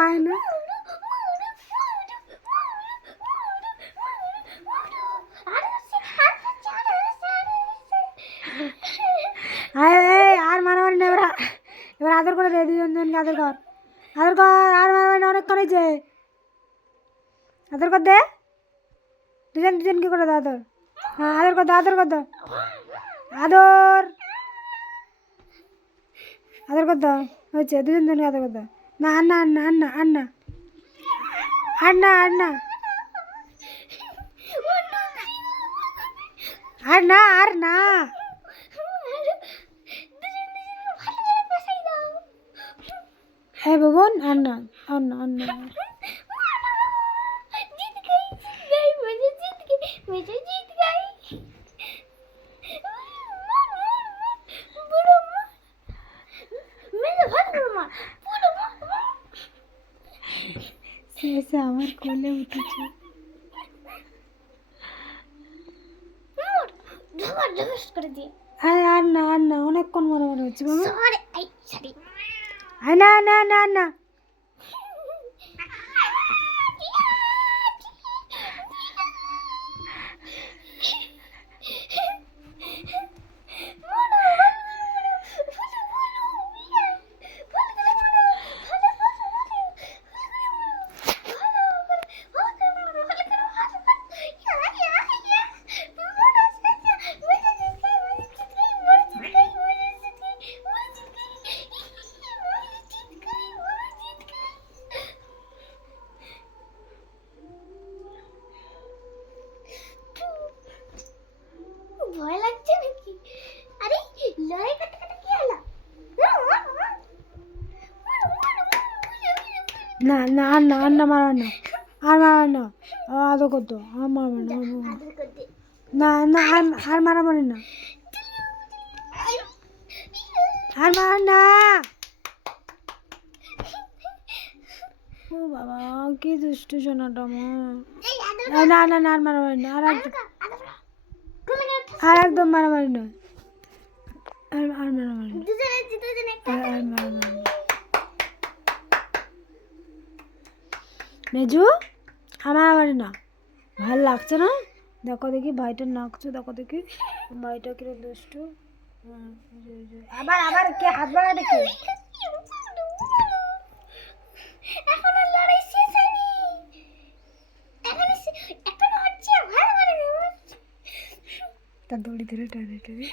পায় না। আর মারামারি না, এবার এবার আদর করে দে, দুজনকে আদর কর, আদর কর। আর মারামারি না, অনেকক্ষণ হয়েছে, আদর কর দে, দুজনকে করে দে আদর। হ্যাঁ আদর কর দে, আদর কর দে, আদর আদর কর দে, হয়েছে, দুজনকে আদর কর দে। না আর না, আর না, আর না, আর না, আর না, আর না, আর না, আর না। হ্যাঁ বাবন, আর না, আর না, আর না। শেষে আমার কোলে উঠেছে। আর না, আর না, অনেকক্ষণ মারামারি হচ্ছে বাবা। না না না না, ভয় লাগছে নাকি? আরে লড়াই করতে করতে কি হলো? না না, আর না, আর না, মারা না, আর মারা না, আদর করতো, আর মারবে না, না না, আর মারামারি না, আর মারা না। ও বাবা, কি দুষ্টু সোনাটা আমার। না না না, আর মারামারি না, আর একদম মারামারি নয়, আর মারামারি না, আর মারামারি না। মেজু, আর মারামারি না, ভালো লাগছে না? দেখো দেখি ভাইটার নাকছে, দেখো দেখি ভাইটা কিরকম দুষ্টু। আবার আবার কে হাত বাড়াবে কে? এখনো লড়াই শেষ হয়নি, এখনো হচ্ছে, ভালো করে তার দড়ি ধরে টানে টানে।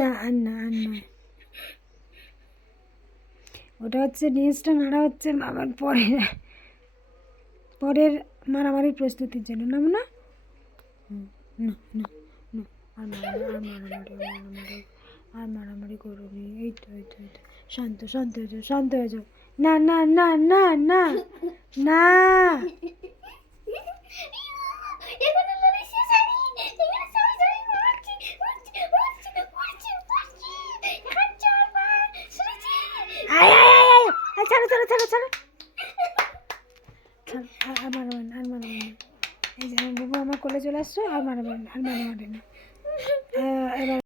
না আর না, আর না, ওটা হচ্ছে নিউজটা নাড়া হচ্ছে আমার পরের মারামারির প্রস্তুতির জন্য। নাম না, না না না, আর মারামারি আর মারামারি করবি। এই তো এই তো এই তো, শান্ত শান্ত হয়ে যাও, শান্ত হয়ে যাও। না না না না না না, ছাড়ো ছাড়ো ছাড়ো ছাড়ো, আর মারামারি না, আর মারামারি না। এই যে আমার বাবু আমার কোলে চলে আসছো, আর মারামারি না, আর মারামারি না। এবার